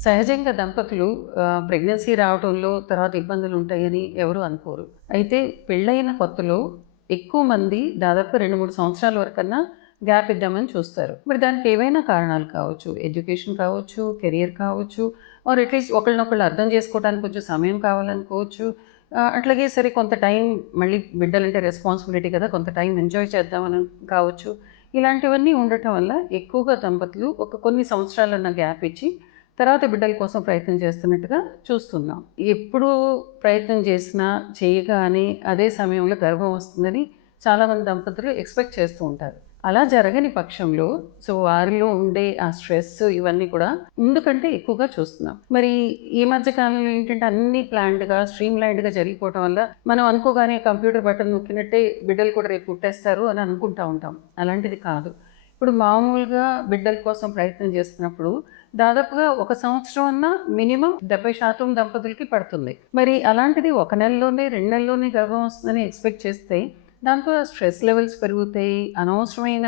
సహజంగా దంపతులు ప్రెగ్నెన్సీ రావటంలో తర్వాత ఇబ్బందులుంటాయని ఎవరు అనుకోరు. అయితే పెళ్ళైన కొత్తలో ఎక్కువ మంది దాదాపు 2, 3 సంవత్సరాల వరకన్నా గ్యాప్ ఇద్దామని చూస్తారు. మరి దానికి ఏవైనా కారణాలు కావచ్చు. ఎడ్యుకేషన్ కావచ్చు, కెరియర్ కావచ్చు, ఆర్ అట్‌లీస్ట్ ఒకళ్ళనొకళ్ళు అర్థం చేసుకోవడానికి కొంచెం సమయం కావాలనుకోవచ్చు. అట్లాగే సరే కొంత టైం మళ్ళీ బిడ్డలంటే రెస్పాన్సిబిలిటీ కదా! కొంత టైం ఎంజాయ్ చేద్దామని కావచ్చు. ఇలాంటివన్నీ ఉండటం వల్ల ఎక్కువగా దంపతులు కొన్ని సంవత్సరాలన్నా గ్యాప్ ఇచ్చి తర్వాత బిడ్డల కోసం ప్రయత్నం చేస్తున్నట్టుగా చూస్తున్నాం. ఎప్పుడు ప్రయత్నం చేసినా చేయగానే అదే సమయంలో గర్భం వస్తుందని చాలామంది దంపతులు ఎక్స్‌పెక్ట్ చేస్తూ ఉంటారు. అలా జరగని పక్షంలో వారిలో ఉండే ఆ స్ట్రెస్ ఇవన్నీ కూడా ముందు కంటే ఎక్కువగా చూస్తున్నాం. మరి ఈ మధ్య కాలంలో ఏంటంటే అన్నీ ప్లాన్డ్‌గా, స్ట్రీమ్‌లైన్డ్‌గా జరిగిపోవటం వల్ల మనం అనుకోగానే కంప్యూటర్ బటన్ నొక్కినట్టే బిడ్డలు కూడా రేపు పుట్టేస్తారు అని అనుకుంటా ఉంటాం. అలాంటిది కాదు. ఇప్పుడు మామూలుగా బిడ్డల కోసం ప్రయత్నం చేస్తున్నప్పుడు దాదాపుగా 1 సంవత్సరం అన్నా మినిమమ్ 70% దంపతులకి పడుతుంది. మరి అలాంటిది 1 నెలలోనే, 2 నెలల్లోనే గర్భం వస్తుందని ఎక్స్‌పెక్ట్ చేస్తే దాంతో స్ట్రెస్ లెవెల్స్ పెరుగుతాయి. అనవసరమైన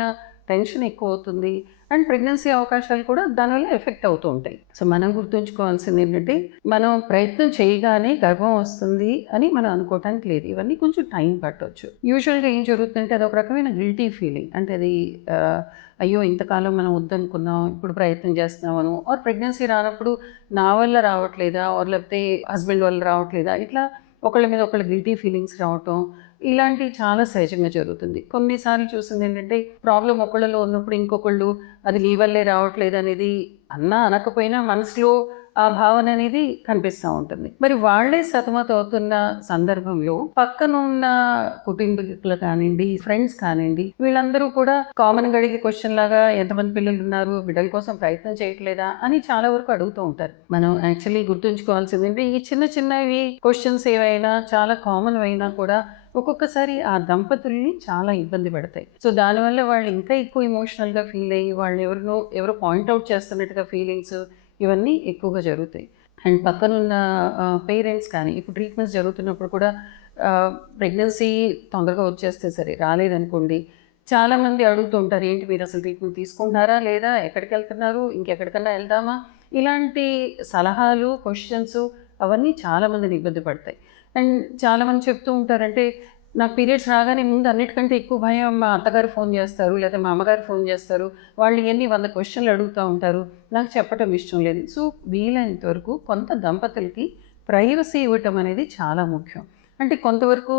టెన్షన్ ఎక్కువవుతుంది. అండ్ ప్రెగ్నెన్సీ అవకాశాలు కూడా దానివల్ల ఎఫెక్ట్ అవుతూ ఉంటాయి. మనం గుర్తుంచుకోవాల్సింది ఏంటంటే, మనం ప్రయత్నం చేయగానే గర్భం వస్తుంది అని మనం అనుకోవటానికి లేదు. ఇవన్నీ కొంచెం టైం పట్టొచ్చు. యూజువల్‌గా ఏం జరుగుతుందంటే అదొక రకమైన గిల్టీ ఫీలింగ్. అంటే అది అయ్యో! ఇంతకాలం మనం వద్దనుకున్నాం. ఇప్పుడు ప్రయత్నం చేస్తున్నామనో, ఆర్ ప్రెగ్నెన్సీ రానప్పుడు నా వల్ల రావట్లేదా? ఆర్ లేకపోతే హస్బెండ్ వల్ల రావట్లేదా? ఇట్లా ఒకళ్ళ మీద ఒకళ్ళు గిల్టీ ఫీలింగ్స్ రావటం. ఇలాంటివి చాలా సహజంగా జరుగుతుంది. కొన్నిసార్లు చూసిందేంటంటే, ప్రాబ్లమ్ ఒకళ్ళలో ఉన్నప్పుడు ఇంకొకళ్ళు అది నీ వల్లే రావట్లేదనేది అన్నా అనకపోయినా మనసులో ఆ భావన అనేది కనిపిస్తా ఉంటుంది. మరి వాళ్ళే సతమతమవుతున్న సందర్భంలో పక్కనున్న కుటుంబీకులు కానియండి, ఫ్రెండ్స్ కానియండి, వీళ్ళందరూ కూడా కామన్‌గా అడిగే క్వెషన్ లాగా ఎంతమంది పిల్లలున్నారు? బిడ్డల కోసం ప్రయత్నం చేయట్లేదా? అని చాలా వరకు అడుగుతూ ఉంటారు. మనం యాక్చువల్లీ గుర్తుంచుకోవాల్సిందేంటి ఈ చిన్న చిన్నవి క్వెషన్స్ ఏవైనా చాలా కామన్ అయినా కూడా ఒక్కొక్కసారి ఆ దంపతుల్ని చాలా ఇబ్బంది పెడతాయి. దానివల్ల వాళ్ళు ఇంకా ఎక్కువ ఎమోషనల్‌గా ఫీల్ అయ్యి ఎవరో పాయింట్ ఔట్ చేస్తున్నట్టుగా ఫీలింగ్స్ ఇవన్నీ ఎక్కువగా జరుగుతాయి. అండ్ పక్కనున్న పేరెంట్స్ కానీ ఇప్పుడు ట్రీట్మెంట్స్ జరుగుతున్నప్పుడు కూడా ప్రెగ్నెన్సీ తొందరగా వచ్చేస్తే సరే రాలేదనుకోండి, చాలామంది అడుగుతూ ఉంటారు. ఏంటి మీరు అసలు ట్రీట్మెంట్ తీసుకుంటున్నారా? లేదా? ఎక్కడికెళ్తున్నారు? ఇంకెక్కడికన్నా వెళ్దామా? ఇలాంటి సలహాలు, క్వెషన్స్ అవన్నీ చాలామందిని ఇబ్బంది పడతాయి. అండ్ చాలామంది చెప్తూ ఉంటారంటే, నాకు పీరియడ్స్ రాగానే ముందు అన్నిటికంటే ఎక్కువ భయం మా అత్తగారు ఫోన్ చేస్తారు, లేదా మా అమ్మగారు ఫోన్ చేస్తారు. వాళ్ళు ఎన్ని 100 క్వెషన్‌లు అడుగుతా ఉంటారు. నాకు చెప్పటం ఇష్టం లేదు. వీలైనంత వరకు కొంత దంపతులకి ప్రైవసీ ఇవ్వటం అనేది చాలా ముఖ్యం. అంటే కొంతవరకు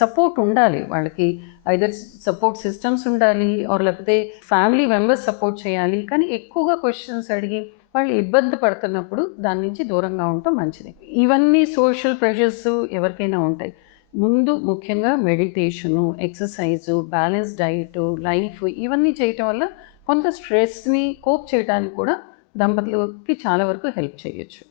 సపోర్ట్ ఉండాలి వాళ్ళకి. ఐదర్ సపోర్ట్ సిస్టమ్స్ ఉండాలి, ఆర్ లేకపోతే ఫ్యామిలీ మెంబర్స్ సపోర్ట్ చేయాలి. కానీ ఎక్కువగా క్వెషన్స్ అడిగి వాళ్ళు ఇబ్బంది పడుతున్నప్పుడు దాని నుంచి దూరంగా ఉండటం మంచిది. ఇవన్నీ సోషల్ ప్రెషర్స్ ఎవరికైనా ఉంటాయి. ముందు ముఖ్యంగా meditation, exercise, balance diet, life ఇవన్నీ చేయటం వల్ల కొంత స్ట్రెస్‌ని కోప్ చేయటానికి కూడా దంపతులకి చాలా వరకు హెల్ప్ చేయొచ్చు.